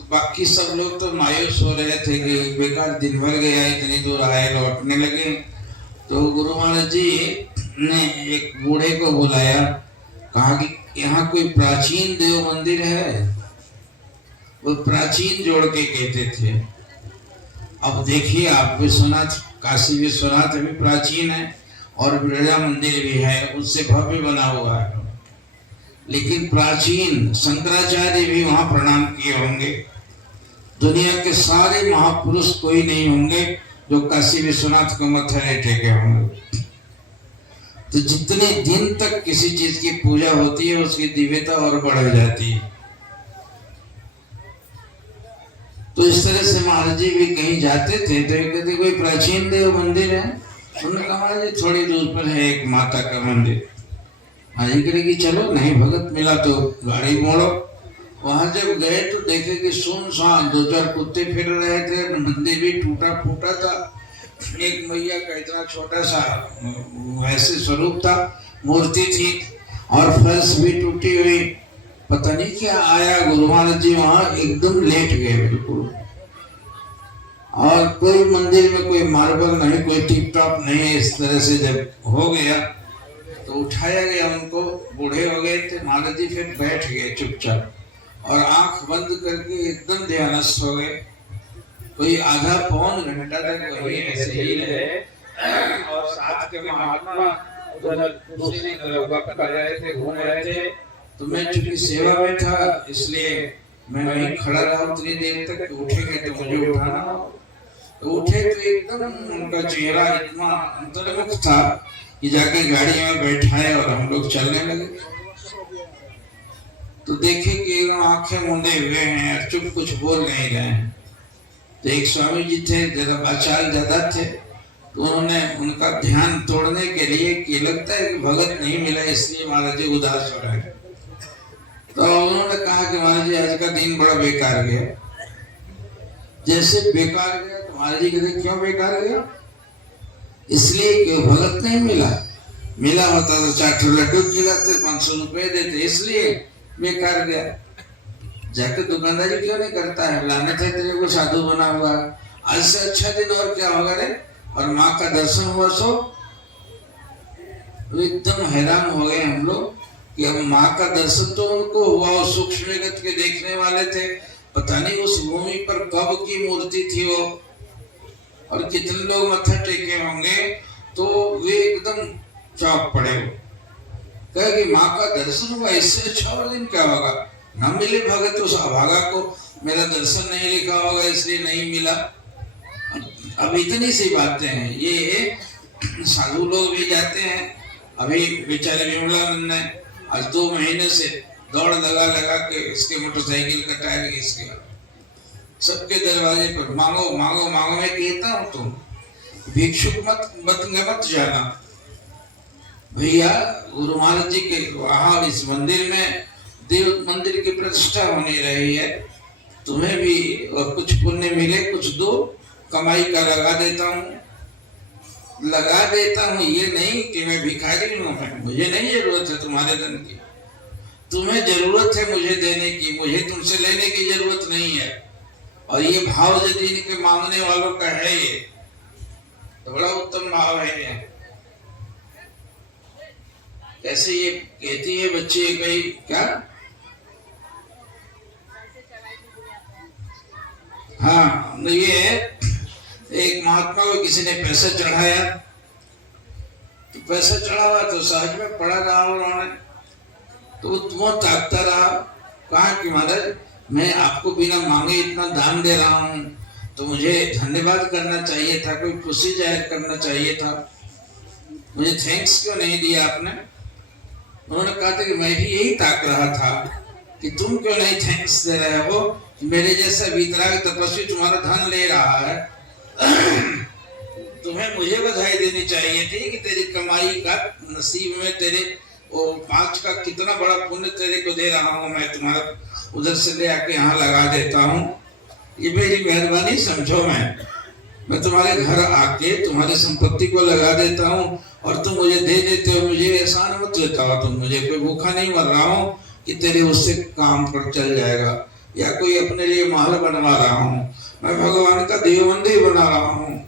तो बाकी सब लोग तो मायूस हो रहे थे कि बेकार दिन भर गया, इतनी दूर आए, लौटने लगे। तो गुरु महाराज जी ने एक बूढ़े को बुलाया, कहा कि यहाँ कोई प्राचीन देव मंदिर है? वो प्राचीन जोड़ के कहते थे। अब देखिए, आप विश्वनाथ, काशी विश्वनाथ भी प्राचीन है और बिरजा मंदिर भी है, उससे भव्य बना हुआ है। लेकिन प्राचीन शंकराचार्य भी वहां प्रणाम किए होंगे। दुनिया के सारे महापुरुष कोई नहीं होंगे जो काशी विश्वनाथ को मत्थे टेके होंगे। तो जितने दिन तक किसी चीज की पूजा होती है उसकी दिव्यता और बढ़ जाती है। तो इस तरह से महाराज जी भी कहीं जाते थे तो कहते कोई प्राचीन देव मंदिर है? उन्होंने कहा जी थोड़ी दूर पर है एक माता का मंदिर। हाजी करेगी चलो, नहीं भगत मिला तो गाड़ी मोड़ो। वहां जब गए तो देखे कि सुनसान, दो चार कुत्ते फिर रहे थे, मंदिर भी टूटा फूटा था। एक मैया का इतना छोटा सा वैसे स्वरूप था, मूर्ति थी और फर्श भी टूटी हुई। पता नहीं क्या आया, गुरु महाराज जी वहां एकदम लेट गए बिल्कुल। और कोई मंदिर में कोई मार्बल नहीं, कोई टिप टॉप नहीं। इस तरह से जब हो गया तो उठाया गया उनको, बूढ़े हो गए थे। महाराज जी फिर बैठ गए चुपचाप और आंख बंद करके एकदम ध्यानस्थ हो गए। कोई आधा पौन घंटा तक वही ऐसे ही रहे और साथ के महात्मा उधर दूसरी तरफ कर रहे थे, घूम रहे थे। तो मैं चूंकि सेवा में था इसलिए मैं वहीं खड़ा रहा उतनी देर तक। उठेंगे तो मुझे उठाना। तो उठे तो एकदम उनका चेहरा इतना अंतर्मुख था कि जाके गाड़ी में बैठाए और हम लोग चलने लगे। तो देखे कि आंखें मूंदे हुए हैं, चुप, कुछ बोल नहीं रहे हैं। तो एक स्वामी जी थे, जरा बाचाल ज्यादा थे, तो उन्होंने उनका ध्यान तोड़ने के लिए कि लगता है कि भगत नहीं मिला इसलिए महाराज जी उदास हो रहे हैं। तो उन्होंने कहा कि महाराज जी आज का दिन बड़ा बेकार गया। जैसे बेकार गया तो महाराज जी कहते क्यों बेकार गया? इसलिए कि भगत नहीं मिला। मिला होता तो 4 लड्डू खिलाते, 500 रुपए देते, इसलिए बेकार गया। जाकर दुकानदारी क्यों नहीं करता है? लाने थे तेरे को साधु बना हुआ। आज से अच्छा दिन और क्या होगा रे? और माँ का दर्शन हुआ सो एकदम हैरान हो गए हम लोग कि अब माँ का दर्शन तो उनको हुआ, सूक्ष्म जगत के देखने वाले थे। पता नहीं उस भूमि पर कब की मूर्ति थी वो और कितने लोग मत्था टेके होंगे। तो वे एकदम चौंक पड़े। कहे कि माँ का दर्शन हुआ, इससे अच्छा और दिन क्या होगा? न मिले भगत उस अभागा को, मेरा दर्शन नहीं लिखा होगा इसलिए नहीं मिला। अब इतनी सी बातें हैं। ये साधु लोग भी जाते हैं। अभी बेचारे विमलानंद ने आज 2 महीने से दौड़ लगा लगा के इसके मोटरसाइकिल का टायर घिस गया। सबके दरवाजे पर मांगो मांगो मांगो। मैं कहता हूँ तुम भिक्षुक मत जाना भैया। गुरु महाराज जी के वहां इस मंदिर में देव मंदिर की प्रतिष्ठा होने रही है। तुम्हें भी और कुछ पुण्य मिले, कुछ दो, कमाई का लगा देता हूँ। ये नहीं कि मैं भिखारी हूँ, मुझे नहीं जरूरत है तुम्हारे धन की। तुम्हें जरूरत है मुझे देने की, मुझे तुमसे लेने की जरूरत नहीं है। और ये भाव यदि इनके मांगने वालों का है ये तो बड़ा उत्तम भाव है ये। कैसे ये कहती है बच्चे कहीं क्या? हाँ, ये एक महात्मा को किसी ने पैसा चढ़ाया, तो पैसा चढ़ा हुआ तो सहज में पड़ा रहा उन्होंने। तो वो ताकता रहा। कहा कि महाराज मैं आपको बिना मांगे इतना दान दे रहा हूँ तो मुझे धन्यवाद करना चाहिए था, कोई खुशी जाहिर करना चाहिए था, मुझे थैंक्स क्यों नहीं दिया आपने? उन्होंने कहा था कि मैं भी यही ताक रहा था कि तुम क्यों नहीं थैंक्स दे रहे हो। मेरे जैसा वीतराग तपस्वी तुम्हारा धन ले रहा है। तुम्हें मुझे बधाई देनी चाहिए थी कि तेरी कमाई का नसीब में तेरे वो 5 का कितना बड़ा पुण्य तेरे को दे रहा हूँ। मैं तुम्हारा उधर से ले आके यहाँ लगा देता हूँ, ये मेरी मेहरबानी समझो। मैं तुम्हारे घर आके तुम्हारी संपत्ति को लगा देता हूँ और तुम मुझे दे देते हो। मुझे एहसान मत देता हो तुम, मुझे कोई भूखा नहीं मर रहा हूँ कि तेरे उससे काम पर चल जाएगा। या कोई अपने लिए महल बनवा रहा हूँ, मैं भगवान का देव मंदिर बना रहा हूँ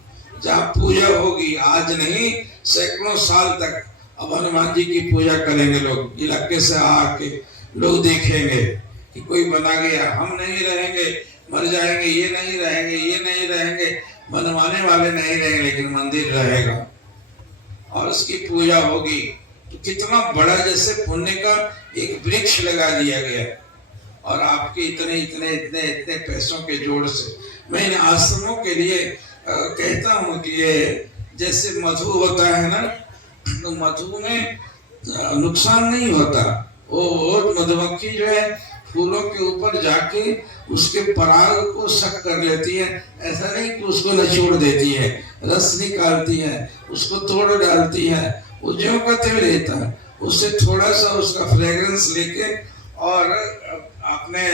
जहाँ पूजा होगी। आज नहीं, सैकड़ों साल तक अब हनुमान जी की पूजा करेंगे लोग, इलाके से आके लोग देखेंगे कि कोई बना गया, हम नहीं रहेंगे, मर जाएंगे, ये नहीं रहेंगे, ये नहीं रहेंगे, बनवाने वाले नहीं रहेंगे, लेकिन मंदिर रहेगा और उसकी पूजा होगी। तो कितना बड़ा जैसे पुण्य का एक वृक्ष लगा दिया गया, और आपके इतने इतने इतने इतने पैसों के जोड़ से मैं इन आश्रमों के लिए कहता हूँ कि ये जैसे मधु होता है ना, तो मधु में नुकसान नहीं होता। वो मधुमक्खी जो है फूलों के ऊपर जाके उसके पराग को सक कर लेती है, ऐसा नहीं कि उसको निचोड़ देती है, रस निकालती है, उसको तोड़ डालती है, वो ज्यों का त्यों रहता है, उससे थोड़ा सा उसका फ्रेग्रेंस लेके और अपने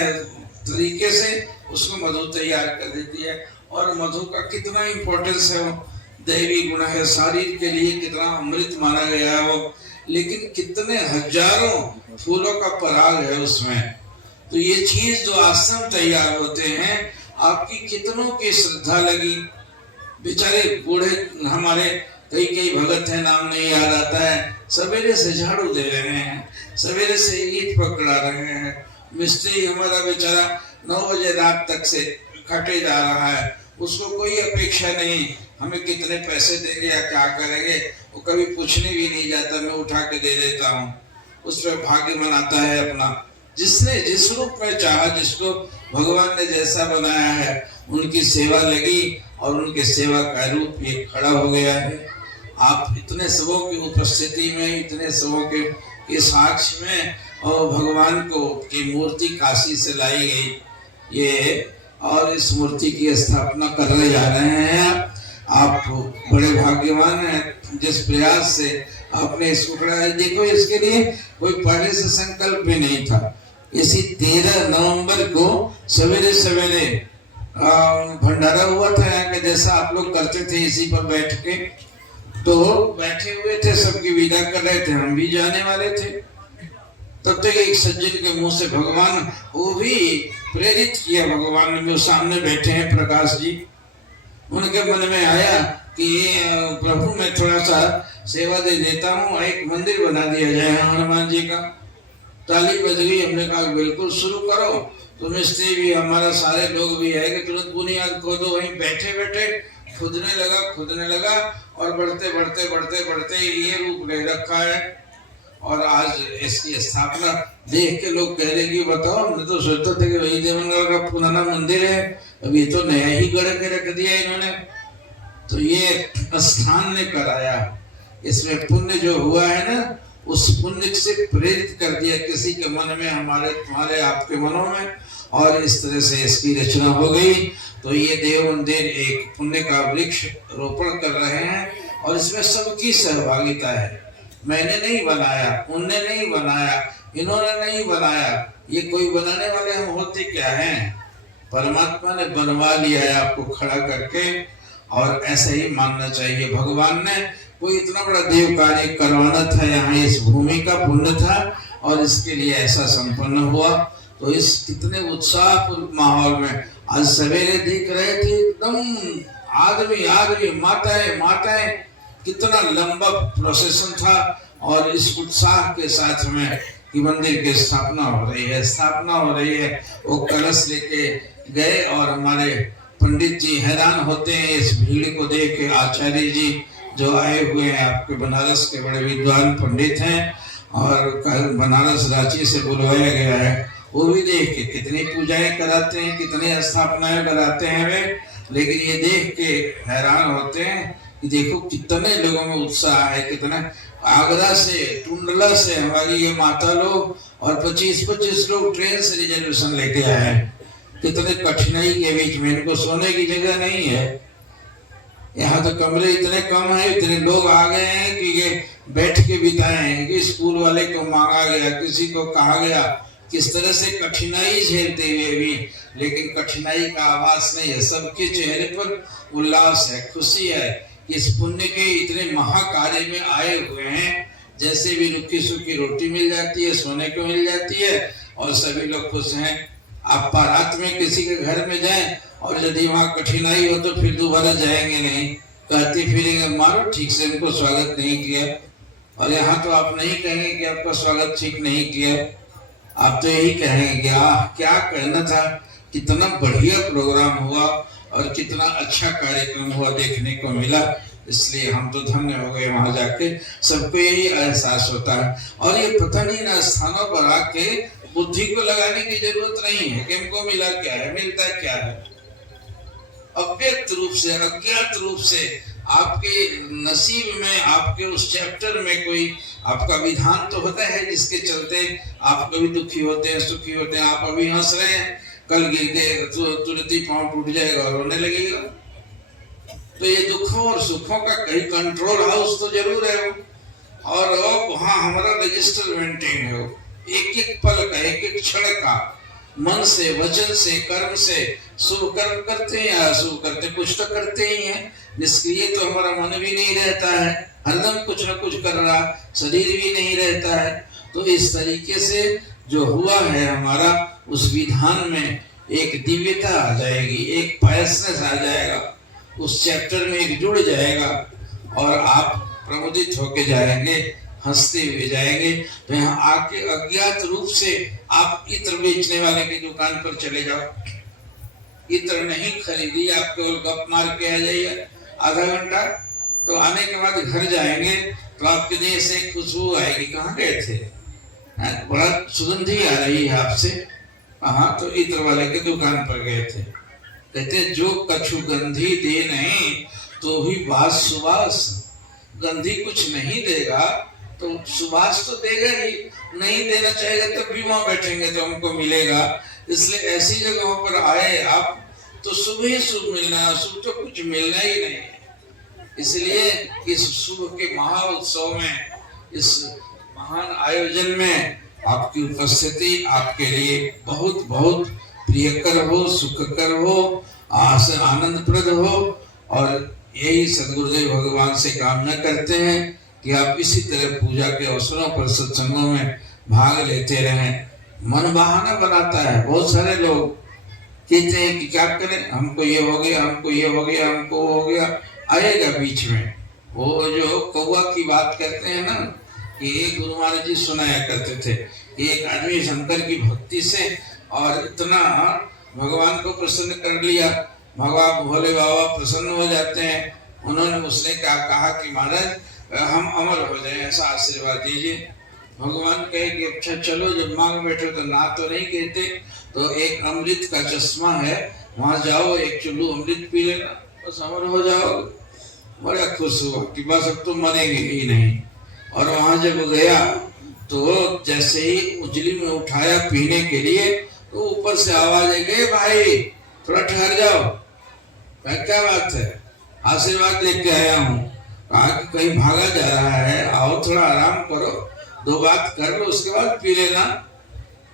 तरीके से उसको मधु तैयार कर देती है। और मधु का कितना इम्पोर्टेंस है, वो दैवी गुण है, शरीर के लिए कितना अमृत माना गया है वो, लेकिन कितने हजारों फूलों का पराग है उसमें। तो ये चीज जो आश्रम तैयार होते हैं, आपकी कितनों की श्रद्धा लगी। बेचारे बूढ़े हमारे कई कई भगत है, नाम नहीं याद आता है, सवेरे से झाड़ू दे रहे हैं, सवेरे से ईंट पकड़ा रहे हैं, मिस्त्री हमारा बेचारा 9 बजे रात तक से कटे जा रहा है, उसको कोई अपेक्षा नहीं हमें कितने पैसे देंगे या क्या करेंगे, वो कभी पूछने भी नहीं जाता, मैं उठा के दे देता हूँ। उस पर भाग्य मनाता है अपना, जिसने जिस रूप में चाहा, जिसको भगवान ने जैसा बनाया है उनकी सेवा लगी और उनके सेवा का रूप ये खड़ा हो गया है। आप इतने सबों की उपस्थिति में, इतने सबों के साक्ष्य में, और भगवान को की मूर्ति काशी से लाई गई ये, और इस मूर्ति की स्थापना करने जा रहे हैं। आप बड़े भाग्यवान हैं जिस प्रयास से आपने इसको कराया है। देखो, इसके लिए कोई पहले से संकल्प भी नहीं था। इसी 13 नवंबर को सवेरे सवेरे भंडारा हुआ था यहाँ के, जैसा आप लोग करते थे इसी पर बैठ के, तो बैठे हुए थे, सबकी विदा कर रहे थे, हम भी जाने वाले थे। तब तक एक सज्जन के मुंह से भगवान, वो भी प्रेरित किया भगवान ने, जो सामने बैठे हैं प्रकाश जी, उनके मन में आया कि प्रभु मैं थोड़ा सा सेवा दे देता हूँ, एक मंदिर बना दिया जाए हनुमान जी का। ताली बज गई, हमने कहा बिल्कुल शुरू करो। तो मिस्त्री भी, हमारा सारे लोग भी है कि तुरंत बुनियाद खोदो। वहीं बैठे बैठे खुदने लगा और बढ़ते बढ़ते बढ़ते बढ़ते ये रूप ले रखा है। और आज इसकी स्थापना देख के लोग कह रहे कि बताओ, हमने तो सोचते थे कि वही देवनगढ़ का पुराना मंदिर है, अब ये तो नया ही गढ़ के रख दिया इन्होंने। तो ये स्थान ने कराया, इसमें पुण्य जो हुआ है ना, उस पुण्य से प्रेरित कर दिया किसी के मन में, हमारे तुम्हारे आपके मनों में, और इस तरह से इसकी रचना हो गई। तो ये देव मंदिर एक पुण्य का वृक्ष रोपण कर रहे हैं, और इसमें सबकी सहभागिता है। मैंने नहीं बनाया, उनने नहीं बनाया, इन्होंने नहीं बनाया, ये कोई बनाने वाले हम होते क्या हैं? परमात्मा ने बनवा लिया है आपको खड़ा करके, और ऐसा ही मानना चाहिए। भगवान ने कोई इतना बड़ा देव कार्य करवाना था, यहाँ इस भूमि का पुण्य था, और इसके लिए ऐसा संपन्न हुआ। तो इस कितने उत्साहपूर्ण माहौल में आज सवेरे देख रहे थे, एकदम आदमी माताएं, कितना लंबा प्रोसेशन था, और इस उत्साह के साथ में कि मंदिर की स्थापना हो रही है। वो कलश लेके गए, और हमारे पंडित जी हैरान होते हैं इस भीड़ को देख के। आचार्य जी जो आए हुए हैं आपके बनारस के बड़े विद्वान पंडित हैं, और कल बनारस रांची से बुलवाया गया है, वो भी देख के कितनी पूजाएं कराते हैं, कितनी स्थापनाएं कराते हैं वे, लेकिन ये देख के हैरान होते हैं कि देखो कितने लोगों में उत्साह है। कितना आगरा से, टुंडला से हमारी ये माता लोग, और 25-25 लोग ट्रेन से रिजर्वेशन लेके आए हैं। कितने कठिनाई के बीच में, इनको सोने की जगह नहीं है, यहाँ तो कमरे इतने कम है, इतने लोग आ गए हैं कि ये बैठ के बिताएं। कि स्कूल वाले को मांगा गया, किसी को कहा गया, किस तरह से कठिनाई झेलते हुए भी, लेकिन कठिनाई का आवाज नहीं है, सबके चेहरे पर उल्लास है, खुशी है। इस पुण्य के इतने महाकार्य में आए हुए हैं, जैसे भी रुखी सूखी रोटी मिल जाती है, सोने को मिल जाती है, और सभी लोग खुश हैं। आप बारात में किसी के घर में जाएं और यदि वहाँ कठिनाई हो तो फिर दोबारा जाएंगे नहीं, कहते फिरेंगे मारो ठीक से उनको स्वागत नहीं किया। और यहाँ तो आप नहीं कहेंगे कि आपका स्वागत ठीक नहीं किया, आप तो यही कहेंगे क्या कहना था, कितना बढ़िया प्रोग्राम हुआ और कितना अच्छा कार्यक्रम हुआ, देखने को मिला, इसलिए हम तो धन्य हो गए। वहां जाके सबको यही एहसास होता है। और ये पता नहीं ना स्थानों पर आके बुद्धि को लगाने की जरूरत नहीं है कि हमको मिला क्या है, मिलता क्या है। अव्यक्त रूप से, अज्ञात रूप से आपके नसीब में, आपके उस चैप्टर में कोई आपका विधान तो होता है जिसके चलते आप कभी दुखी होते हैं, सुखी होते हैं। आप अभी हंस रहे हैं, कल गिर के तुरंत ही पांव टूट जाएगा और रोने लगेगा। तो ये दुखों और सुखों का कहीं कंट्रोल हाउस तो जरूर है और वहाँ हमारा रजिस्टर मेंटेन है। एक एक पल का, एक एक क्षण का मन से, वचन से, कर्म से शुभ कर्म करते हैं या अशुभ करते हैं, कुछ तो करते ही हैं। निष्क्रिय तो हमारा मन भी नहीं रहता है, हरदम कुछ न कुछ कर रहा, शरीर भी नहीं रहता है। तो इस तरीके से जो हुआ है हमारा, उस विधान में एक दिव्यता आ जाएगी, एक पायसनेस आ जाएगा, उस चैप्टर में एक जुड़ जाएगा और आप प्रमुदित होके जाएंगे, हंसते हुए जाएंगे। तो यहाँ आके अज्ञात रूप से आप इत्र बेचने वाले की दुकान पर चले जाओ, इत्र नहीं खरीदी, आप केवल गप मार के आ जाइए आधा घंटा, तो आने के बाद घर जाएंगे तो आपके देह से खुशबू आएगी, कहाँ गए थे, बड़ा सुगंधी आ रही है आपसे। हाँ, तो इत्र वाले के दुकान पर गए थे। कहते जो कछु गंधी दे नहीं तो ही बास सुबास, गंधी कुछ नहीं देगा तो सुबास तो देगा ही, नहीं देना चाहेगा तब भी वहां बैठेंगे तो हमको मिलेगा। इसलिए ऐसी जगहों पर आए आप तो शुभ ही शुभ मिलना है, शुभ तो कुछ मिलना ही नहीं है। इसलिए इस शुभ के महा उत्सव में, इस महान आयोजन में आपकी उपस्थिति आपके लिए बहुत बहुत प्रियकर हो, सुखकर हो, आनंदप्रद हो। और यही सद्गुरुदेव भगवान से कामना करते हैं कि आप इसी तरह पूजा के अवसरों पर, सत्संगों में भाग लेते रहें। मन बहाना बनाता है, बहुत सारे लोग कहते हैं कि क्या करें, हमको ये हो गया, हमको ये हो गया, हमको हो गया, आएगा बीच में। वो जो कौवा की बात करते हैं ना, कि गुरु महाराज जी सुनाया करते थे कि एक आदमी शंकर की भक्ति से और इतना भगवान को प्रसन्न कर लिया, भगवान भोले बाबा प्रसन्न हो जाते हैं। उन्होंने उसने क्या कहा कि महाराज हम अमर हो जाए, ऐसा आशीर्वाद दीजिए। भगवान कहे कि अच्छा चलो, जब मांग बैठो तो ना तो नहीं कहते, तो एक अमृत का चश्मा है, वहां जाओ, एक चुल्लू अमृत पी लेना, बस अमर हो जाओ। बड़ा खुश हुआ कि बस अब तो मरेंगे ही नहीं। और वहां जब गया तो जैसे ही उजली में उठाया पीने के लिए, तो ऊपर से आवाज आई, गए भाई थोड़ा ठहर जाओ। क्या बात है, आशीर्वाद लेके आया हूँ। कहा कि कहीं भागा जा रहा है, आओ थोड़ा आराम करो, दो बात कर लो, उसके बाद पी लेना।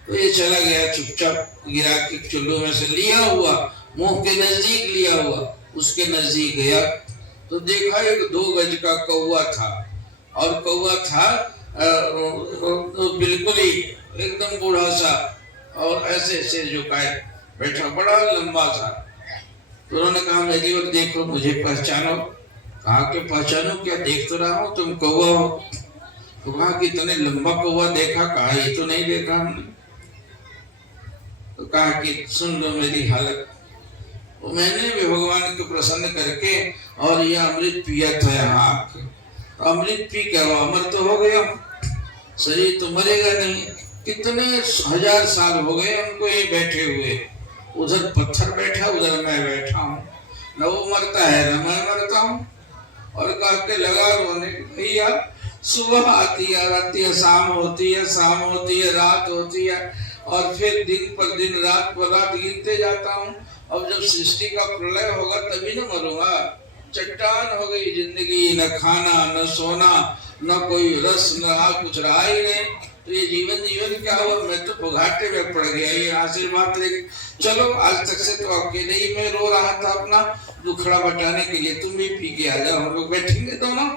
तो ये चला गया चुपचाप, गिरा के चुल्लू में से लिया हुआ, मुंह के नजदीक लिया हुआ, उसके नजदीक गया तो देखा एक 2 गज का कौवा था। और कौवा था बिल्कुल ही एकदम बूढ़ा सा, और ऐसे ऐसे झुकाए बैठा, बड़ा लंबा था। तो उन्होंने कहा मेरी ओर देखो, मुझे पहचानो। कहा कि पहचानो क्या, देख तो रहा हूँ तुम कौवा हो। तो कहा कि इतने लंबा कौवा देखा, कहा ये तो नहीं देखा हमने। तो कहा कि सुन लो मेरी हालत, तो मैंने भी भगवान को प्रसन्न करके और यह अमृत पिया था यहाँ आके। तो अमृत पी क्या हुआ, अमर तो हो गया, शरीर तो मरेगा नहीं। कितने 1000 साल हो गए हमको ये बैठे हुए, उधर पत्थर बैठा, उधर मैं बैठा हूँ, न वो मरता है न मैं मरता हूँ। और कह के लगा रोने, भैया सुबह आती है, आती है, शाम होती है, शाम होती है, रात होती है, और फिर दिन पर दिन, रात पर रात गिनते जाता हूँ। अब जब सृष्टि का प्रलय होगा तभी न मरूंगा। चट्टान हो गई जिंदगी, न खाना न सोना, न कोई रस, न कुछ रहा ही नहीं। तो ये जीवन क्या हुआ, मैं तो घाटे में पड़ गया। ये आशीर्वाद लेके चलो, आज तक से तो अकेले ही मैं रो रहा था अपना दुखड़ा बटाने के लिए, तुम भी पी के आ जाओ, हम लोग बैठेंगे दोनों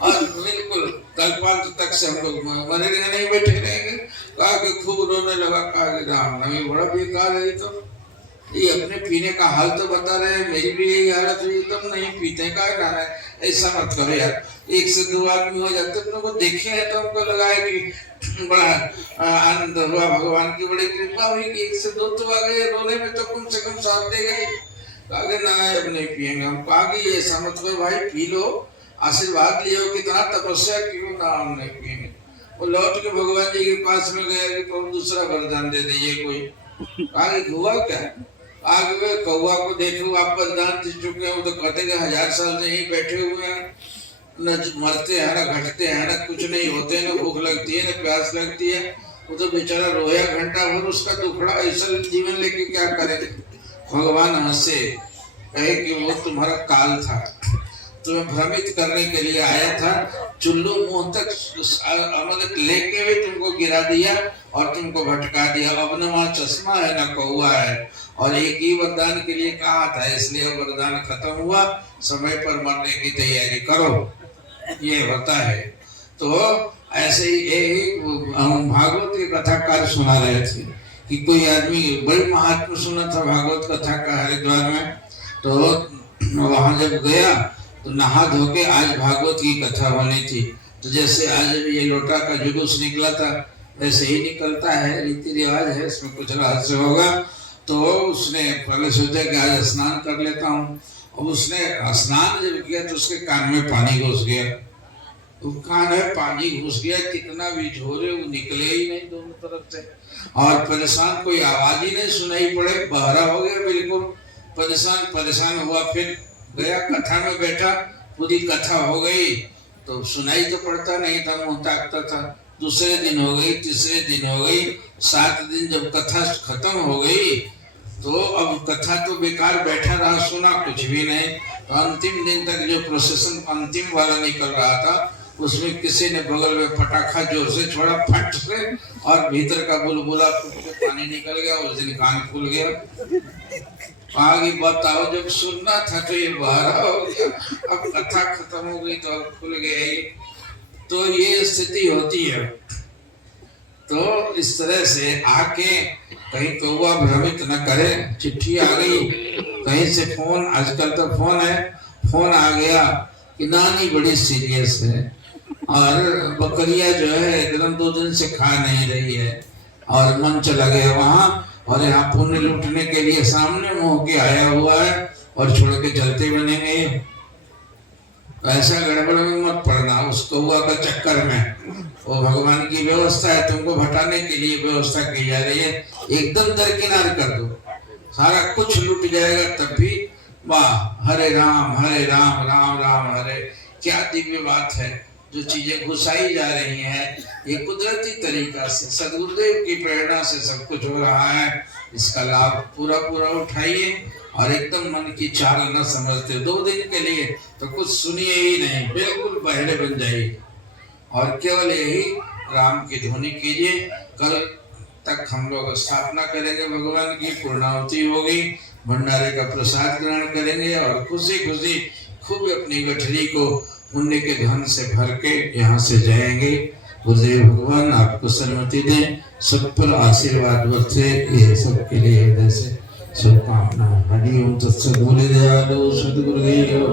और बिल्कुल कल्पांत तक से हम लोग मरेंगे नहीं, बैठे रहेंगे। कहा कि खूब रोने लगा। कहा कि रामनवमी बड़ा बेकार है, तो ये अपने पीने का हाल तो बता रहे हैं, मेरी भी यही हालत हुई, तुम नहीं पीते का गाना है। ऐसा मत करो यार, एक से दो आदमी हो जाते, तुम लोग को देखे हैं तो हमको लगा है कि बड़ा आनंद हुआ, भगवान की बड़ी कृपा हुई कि एक से दो तो आ गए, रोने में तो कम से कम साथ दे गए। कहा ना अब नहीं पियेंगे हम। कहा कि ऐसा मत करो भाई, पी लो, आशीर्वाद लियो, कितना तपस्या क्यों ना, हम नहीं पियेंगे। वो लौट के भगवान जी के पास में गया कि प्रभु दूसरा वरदान दे दीजिए कोई। कहा हुआ क्या? आगे कौआ को देखो, आप वरदान दे चुके हैं, वो तो कहते हैं 1000 साल से यहीं बैठे हुए हैं, न मरते हैं ना घटते हैं ना कुछ नहीं होते, न भूख लगती है न प्यास लगती है। वो तो बेचारा रोया घंटा भर, उसका दुखड़ा ऐसा जीवन लेके क्या करे। भगवान हंसे, कहे कि वो तुम्हारा काल था, तुम्हें भ्रमित करने के लिए आया था, चुल्लू मुंह तक लेके भी तुमको गिरा दिया और तुमको भटका दिया। अब न वहाँ चश्मा है न कौआ है, और एक ही वरदान के लिए कहा था, इसलिए वरदान खत्म हुआ, समय पर मरने की तैयारी करो, ये होता है। तो ऐसे ही हम भागवत की कथाकार सुना रहे थे कि कोई आदमी बड़ी महात्मा सुना था भागवत कथा का हरिद्वार में, तो वहां जब गया तो नहा धो के आज भागवत की कथा होनी थी। तो जैसे आज ये लोटा का जुलूस निकला था वैसे ही निकलता है, रीति रिवाज है, इसमें कुछ रहस्य होगा। तो उसने पहले सोचा कि आज स्नान कर लेता हूँ। अब उसने स्नान जब किया तो उसके कान में पानी घुस गया, तो कान में पानी घुस गया, कितना भी झोरे वो निकले ही नहीं दोनों तरफ से, और परेशान, कोई आवाज ही नहीं सुनाई पड़े, बहरा हो गया बिल्कुल, परेशान हुआ। फिर गया कथा में बैठा, पूरी कथा हो गई तो सुनाई तो पड़ता नहीं था, मुंह ताकता था। दूसरे दिन हो गई, तीसरे दिन हो गई, 7 दिन जब कथा खत्म हो गई तो अब कथा तो बेकार, बैठा रहा, सुना कुछ भी नहीं। तो अंतिम दिन तक जो प्रोसेसन अंतिम वाला निकल रहा था, उसमें किसी ने बगल में पटाखा जोर से छोड़ा, फट से, और भीतर का बुलबुला फूट के पानी निकल गया। उस दिन कान खुल गया। आगे बताओ, जब सुनना था तो ये बहरा हो गया, अब कथा खत्म हो गई तो अब खुल गया। तो ये स्थिति होती है। तो इस तरह से आके कहीं कौवा भ्रमित न करे। चिट्ठी आ गई कहीं से, फोन, आजकल तो फोन है, फोन आ गया कि नानी बड़ी सीरियस है और बकरियां जो है एकदम 2 दिन से खा नहीं रही है, और मन चला गया वहां, और यहाँ पुण्य लूटने के लिए सामने मुंह के आया हुआ है और छोड़ के चलते बनेंगे। तो ऐसा गड़बड़ में मत पड़ना उस कौआ का चक्कर में। वो भगवान की व्यवस्था है, तुमको भटाने के लिए व्यवस्था की जा रही है, एकदम दरकिनार कर दो, सारा कुछ लूट जाएगा तब भी। वाह, हरे राम राम राम हरे। क्या दिव्य बात है, जो चीजें घुसाई जा रही हैं, ये कुदरती तरीका से सदगुरुदेव की प्रेरणा से सब कुछ हो रहा है। इसका लाभ पूरा उठाइए, और एकदम मन की चाल न समझते 2 दिन के लिए तो कुछ सुनिए ही नहीं, बिल्कुल बहरे बन जाइए, और केवल यही राम की ध्वनि कीजिए। कल तक हम लोग स्थापना करेंगे, भगवान की पूर्णाहुति होगी, भंडारे का प्रसाद ग्रहण करेंगे, और खुशी खुशी खूब अपनी गठरी को पुण्य के धन से भर के यहाँ से जाएंगे। गुरुदेव भगवान आपको सन्मति दें, सब पर आशीर्वाद बरसे, ये सबके लिए हृदय से शुभकामना। हरि ओम तत्सत। बोले दयालु सद्गुरुदेव।